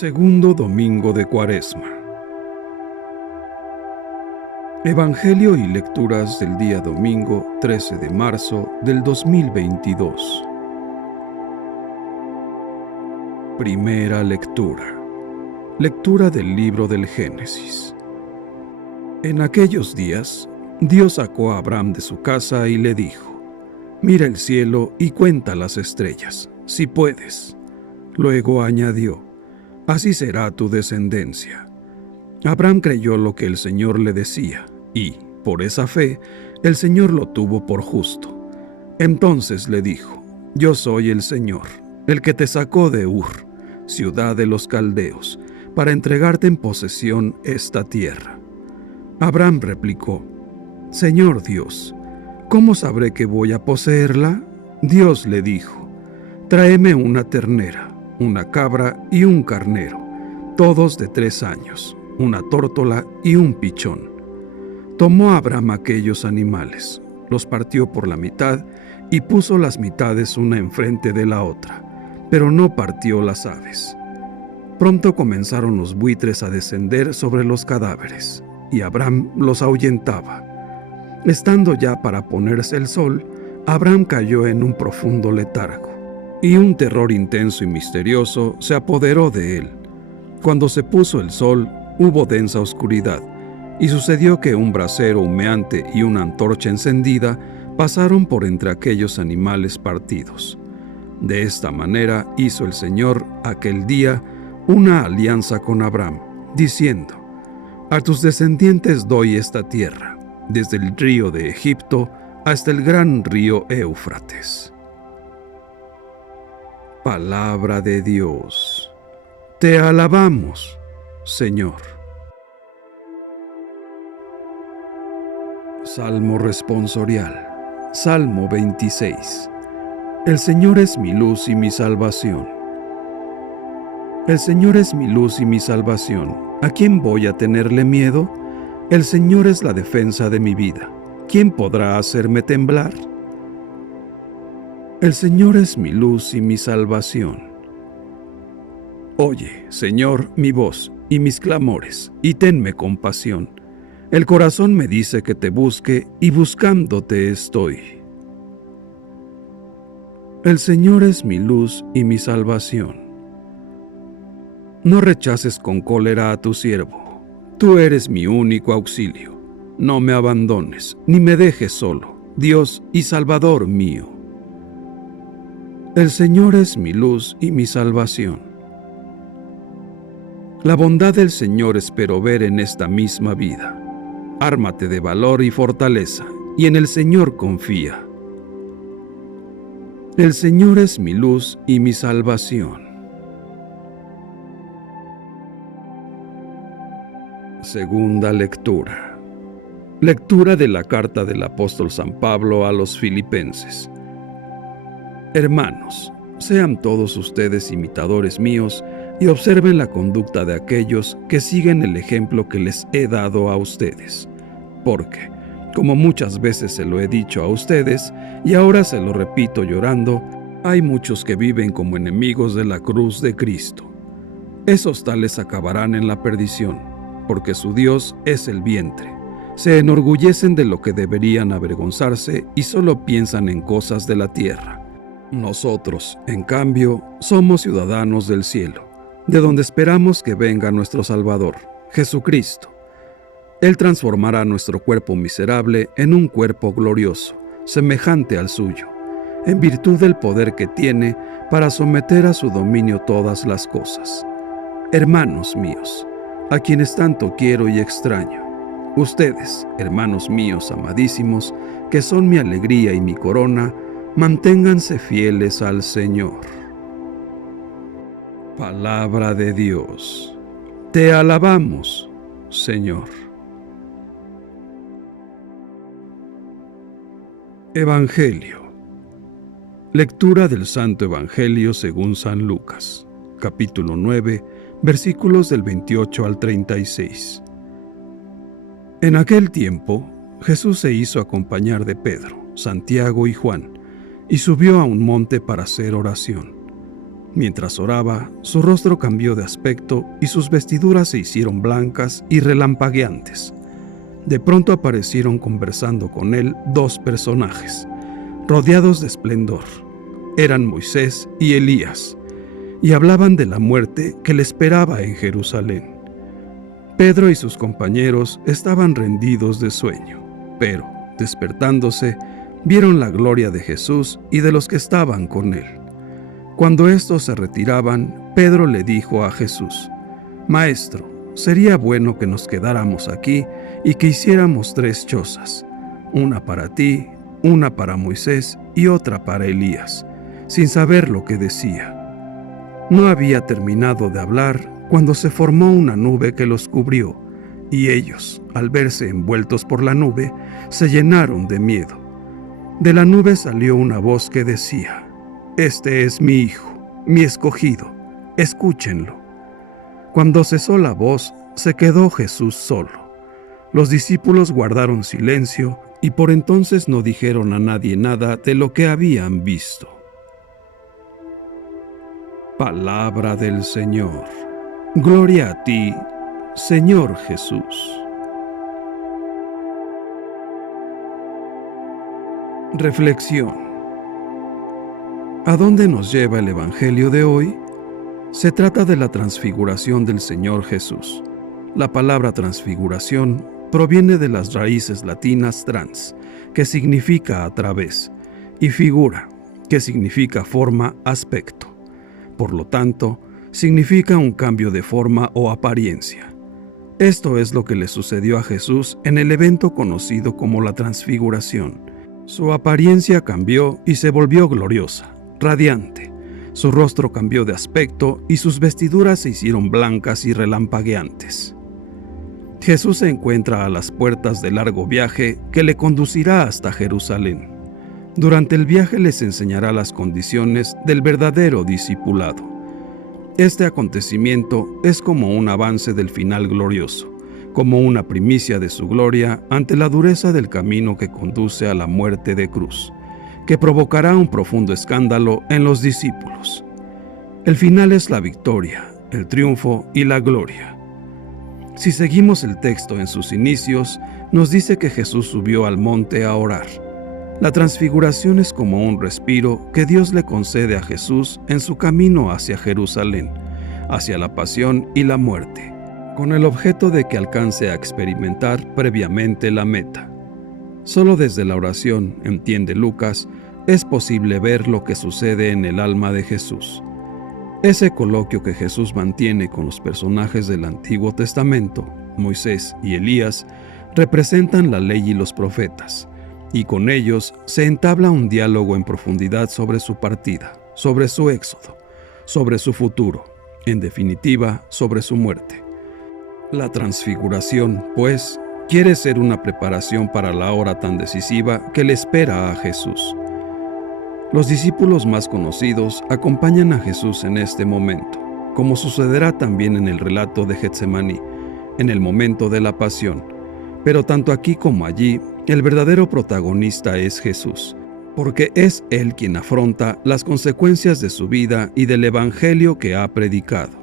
Segundo domingo de Cuaresma. Evangelio y lecturas del día domingo 13 de marzo del 2022. Primera lectura. Lectura del libro del Génesis. En aquellos días, Dios sacó a Abraham de su casa y le dijo: «Mira el cielo y cuenta las estrellas, si puedes». Luego añadió: «Así será tu descendencia». Abraham creyó lo que el Señor le decía, y, por esa fe, el Señor lo tuvo por justo. Entonces le dijo: «Yo soy el Señor, el que te sacó de Ur, ciudad de los caldeos, para entregarte en posesión esta tierra». Abraham replicó: «Señor Dios, ¿cómo sabré que voy a poseerla?». Dios le dijo: «Tráeme una ternera, una cabra y un carnero, todos de 3 años, una tórtola y un pichón». Tomó Abraham aquellos animales, los partió por la mitad y puso las mitades una enfrente de la otra, pero no partió las aves. Pronto comenzaron los buitres a descender sobre los cadáveres, y Abraham los ahuyentaba. Estando ya para ponerse el sol, Abraham cayó en un profundo letargo, y un terror intenso y misterioso se apoderó de él. Cuando se puso el sol, hubo densa oscuridad, y sucedió que un brasero humeante y una antorcha encendida pasaron por entre aquellos animales partidos. De esta manera hizo el Señor aquel día una alianza con Abraham, diciendo: «A tus descendientes doy esta tierra, desde el río de Egipto hasta el gran río Éufrates». Palabra de Dios. Te alabamos, Señor. Salmo responsorial. Salmo 26. El Señor es mi luz y mi salvación. El Señor es mi luz y mi salvación. ¿A quién voy a tenerle miedo? El Señor es la defensa de mi vida. ¿Quién podrá hacerme temblar? El Señor es mi luz y mi salvación. Oye, Señor, mi voz y mis clamores, y tenme compasión. El corazón me dice que te busque, y buscándote estoy. El Señor es mi luz y mi salvación. No rechaces con cólera a tu siervo. Tú eres mi único auxilio. No me abandones, ni me dejes solo, Dios y Salvador mío. El Señor es mi luz y mi salvación. La bondad del Señor espero ver en esta misma vida. Ármate de valor y fortaleza, y en el Señor confía. El Señor es mi luz y mi salvación. Segunda lectura. Lectura de la carta del apóstol San Pablo a los Filipenses. Hermanos, sean todos ustedes imitadores míos y observen la conducta de aquellos que siguen el ejemplo que les he dado a ustedes. Porque, como muchas veces se lo he dicho a ustedes, y ahora se lo repito llorando, hay muchos que viven como enemigos de la cruz de Cristo. Esos tales acabarán en la perdición, porque su Dios es el vientre. Se enorgullecen de lo que deberían avergonzarse y solo piensan en cosas de la tierra. Nosotros, en cambio, somos ciudadanos del cielo, de donde esperamos que venga nuestro Salvador, Jesucristo. Él transformará nuestro cuerpo miserable en un cuerpo glorioso, semejante al suyo, en virtud del poder que tiene para someter a su dominio todas las cosas. Hermanos míos, a quienes tanto quiero y extraño, ustedes, hermanos míos amadísimos, que son mi alegría y mi corona, manténganse fieles al Señor. Palabra de Dios. Te alabamos, Señor. Evangelio. Lectura del Santo Evangelio según San Lucas, capítulo 9, versículos del 28 al 36. En aquel tiempo, Jesús se hizo acompañar de Pedro, Santiago y Juan, y subió a un monte para hacer oración. Mientras oraba, su rostro cambió de aspecto y sus vestiduras se hicieron blancas y relampagueantes. De pronto aparecieron conversando con él dos personajes, rodeados de esplendor. Eran Moisés y Elías, y hablaban de la muerte que le esperaba en Jerusalén. Pedro y sus compañeros estaban rendidos de sueño, pero, despertándose, vieron la gloria de Jesús y de los que estaban con él. Cuando estos se retiraban, Pedro le dijo a Jesús: «Maestro, sería bueno que nos quedáramos aquí y que hiciéramos 3 chozas, una para ti, una para Moisés y otra para Elías», sin saber lo que decía. No había terminado de hablar cuando se formó una nube que los cubrió, y ellos, al verse envueltos por la nube, se llenaron de miedo. De la nube salió una voz que decía: «Este es mi Hijo, mi escogido, escúchenlo». Cuando cesó la voz, se quedó Jesús solo. Los discípulos guardaron silencio y por entonces no dijeron a nadie nada de lo que habían visto. Palabra del Señor. Gloria a ti, Señor Jesús. Reflexión. ¿A dónde nos lleva el Evangelio de hoy? Se trata de la transfiguración del Señor Jesús. La palabra transfiguración proviene de las raíces latinas trans, que significa a través, y figura, que significa forma, aspecto. Por lo tanto, significa un cambio de forma o apariencia. Esto es lo que le sucedió a Jesús en el evento conocido como la transfiguración. Su apariencia cambió y se volvió gloriosa, radiante. Su rostro cambió de aspecto y sus vestiduras se hicieron blancas y relampagueantes. Jesús se encuentra a las puertas del largo viaje que le conducirá hasta Jerusalén. Durante el viaje les enseñará las condiciones del verdadero discipulado. Este acontecimiento es como un avance del final glorioso, como una primicia de su gloria ante la dureza del camino que conduce a la muerte de cruz, que provocará un profundo escándalo en los discípulos. El final es la victoria, el triunfo y la gloria. Si seguimos el texto en sus inicios, nos dice que Jesús subió al monte a orar. La transfiguración es como un respiro que Dios le concede a Jesús en su camino hacia Jerusalén, hacia la pasión y la muerte, con el objeto de que alcance a experimentar previamente la meta. Solo desde la oración, entiende Lucas, es posible ver lo que sucede en el alma de Jesús. Ese coloquio que Jesús mantiene con los personajes del Antiguo Testamento, Moisés y Elías, representan la ley y los profetas, y con ellos se entabla un diálogo en profundidad sobre su partida, sobre su éxodo, sobre su futuro, en definitiva, sobre su muerte. La transfiguración, pues, quiere ser una preparación para la hora tan decisiva que le espera a Jesús. Los discípulos más conocidos acompañan a Jesús en este momento, como sucederá también en el relato de Getsemaní, en el momento de la pasión. Pero tanto aquí como allí, el verdadero protagonista es Jesús, porque es Él quien afronta las consecuencias de su vida y del Evangelio que ha predicado.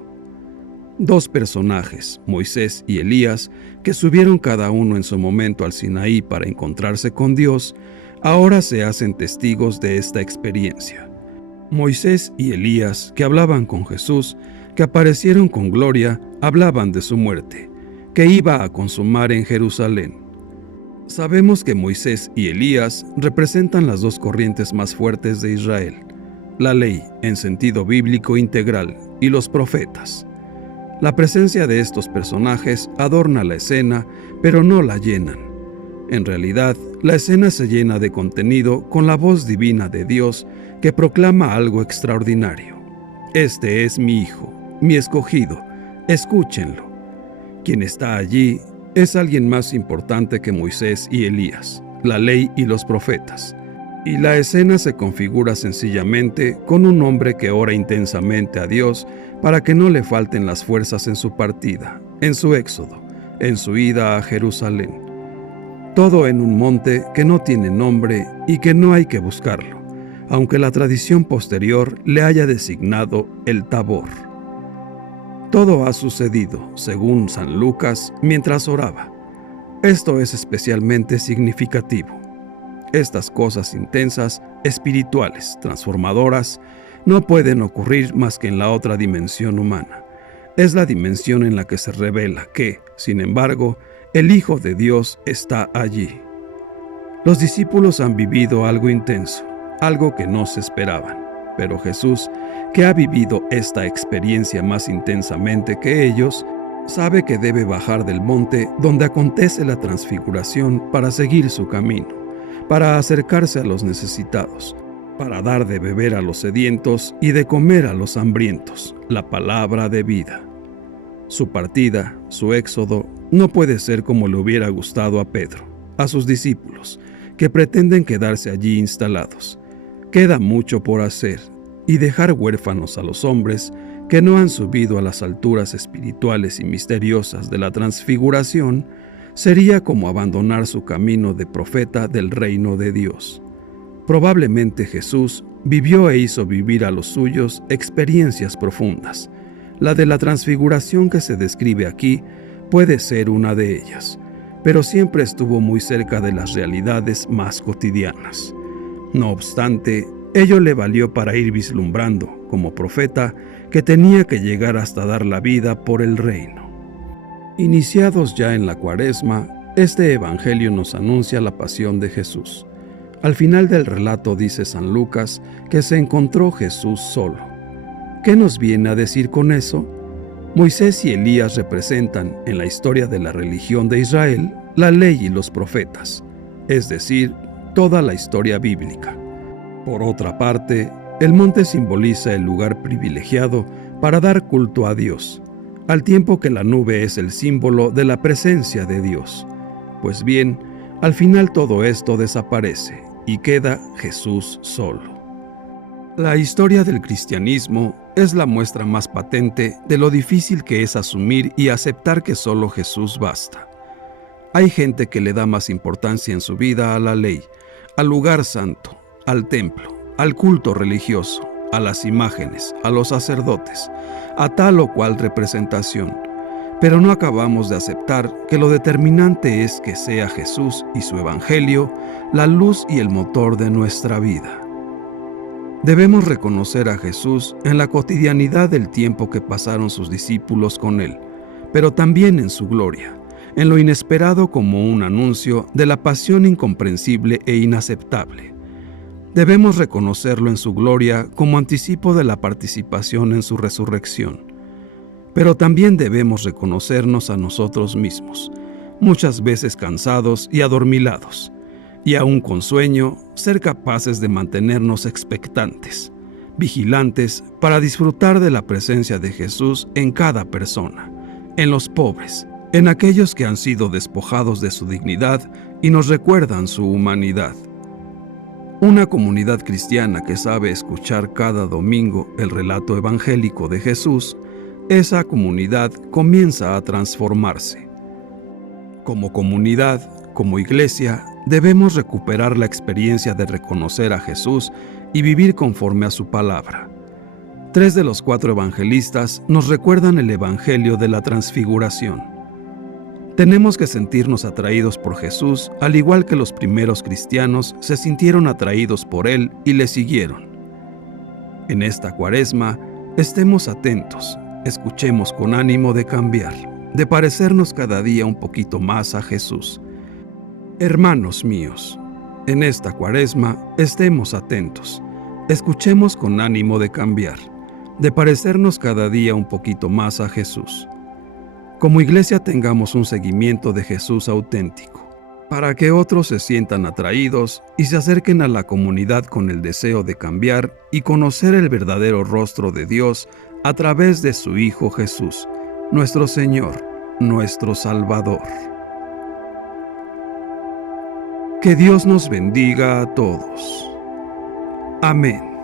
Dos personajes, Moisés y Elías, que subieron cada uno en su momento al Sinaí para encontrarse con Dios, ahora se hacen testigos de esta experiencia. Moisés y Elías, que hablaban con Jesús, que aparecieron con gloria, hablaban de su muerte, que iba a consumar en Jerusalén. Sabemos que Moisés y Elías representan las dos corrientes más fuertes de Israel, la ley en sentido bíblico integral y los profetas. La presencia de estos personajes adorna la escena, pero no la llenan. En realidad, la escena se llena de contenido con la voz divina de Dios que proclama algo extraordinario. Este es mi Hijo, mi escogido, escúchenlo. Quien está allí es alguien más importante que Moisés y Elías, la ley y los profetas. Y la escena se configura sencillamente con un hombre que ora intensamente a Dios para que no le falten las fuerzas en su partida, en su éxodo, en su ida a Jerusalén. Todo en un monte que no tiene nombre y que no hay que buscarlo, aunque la tradición posterior le haya designado el Tabor. Todo ha sucedido, según San Lucas, mientras oraba. Esto es especialmente significativo. Estas cosas intensas, espirituales, transformadoras, no pueden ocurrir más que en la otra dimensión humana. Es la dimensión en la que se revela que, sin embargo, el Hijo de Dios está allí. Los discípulos han vivido algo intenso, algo que no se esperaban, pero Jesús, que ha vivido esta experiencia más intensamente que ellos, sabe que debe bajar del monte donde acontece la transfiguración para seguir su camino, para acercarse a los necesitados, para dar de beber a los sedientos y de comer a los hambrientos, la palabra de vida. Su partida, su éxodo, no puede ser como le hubiera gustado a Pedro, a sus discípulos, que pretenden quedarse allí instalados. Queda mucho por hacer, y dejar huérfanos a los hombres que no han subido a las alturas espirituales y misteriosas de la transfiguración sería como abandonar su camino de profeta del reino de Dios. Probablemente Jesús vivió e hizo vivir a los suyos experiencias profundas. La de la transfiguración que se describe aquí puede ser una de ellas, pero siempre estuvo muy cerca de las realidades más cotidianas. No obstante, ello le valió para ir vislumbrando, como profeta, que tenía que llegar hasta dar la vida por el reino. Iniciados ya en la Cuaresma, este evangelio nos anuncia la pasión de Jesús. Al final del relato dice San Lucas que se encontró Jesús solo. ¿Qué nos viene a decir con eso? Moisés y Elías representan, en la historia de la religión de Israel, la ley y los profetas, es decir, toda la historia bíblica. Por otra parte, el monte simboliza el lugar privilegiado para dar culto a Dios, al tiempo que la nube es el símbolo de la presencia de Dios. Pues bien, al final todo esto desaparece y queda Jesús solo. La historia del cristianismo es la muestra más patente de lo difícil que es asumir y aceptar que solo Jesús basta. Hay gente que le da más importancia en su vida a la ley, al lugar santo, al templo, al culto religioso, a las imágenes, a los sacerdotes, a tal o cual representación, pero no acabamos de aceptar que lo determinante es que sea Jesús y su evangelio la luz y el motor de nuestra vida. Debemos reconocer a Jesús en la cotidianidad del tiempo que pasaron sus discípulos con él, pero también en su gloria, en lo inesperado como un anuncio de la pasión incomprensible e inaceptable. Debemos reconocerlo en su gloria como anticipo de la participación en su resurrección. Pero también debemos reconocernos a nosotros mismos, muchas veces cansados y adormilados, y aún con sueño, ser capaces de mantenernos expectantes, vigilantes para disfrutar de la presencia de Jesús en cada persona, en los pobres, en aquellos que han sido despojados de su dignidad y nos recuerdan su humanidad. Una comunidad cristiana que sabe escuchar cada domingo el relato evangélico de Jesús, esa comunidad comienza a transformarse. Como comunidad, como iglesia, debemos recuperar la experiencia de reconocer a Jesús y vivir conforme a su palabra. 3 de los 4 evangelistas nos recuerdan el evangelio de la transfiguración. Tenemos que sentirnos atraídos por Jesús, al igual que los primeros cristianos se sintieron atraídos por Él y le siguieron. En esta Cuaresma, estemos atentos, escuchemos con ánimo de cambiar, de parecernos cada día un poquito más a Jesús. Hermanos míos, en esta Cuaresma, estemos atentos, escuchemos con ánimo de cambiar, de parecernos cada día un poquito más a Jesús. Como iglesia tengamos un seguimiento de Jesús auténtico, para que otros se sientan atraídos y se acerquen a la comunidad con el deseo de cambiar y conocer el verdadero rostro de Dios a través de su Hijo Jesús, nuestro Señor, nuestro Salvador. Que Dios nos bendiga a todos. Amén.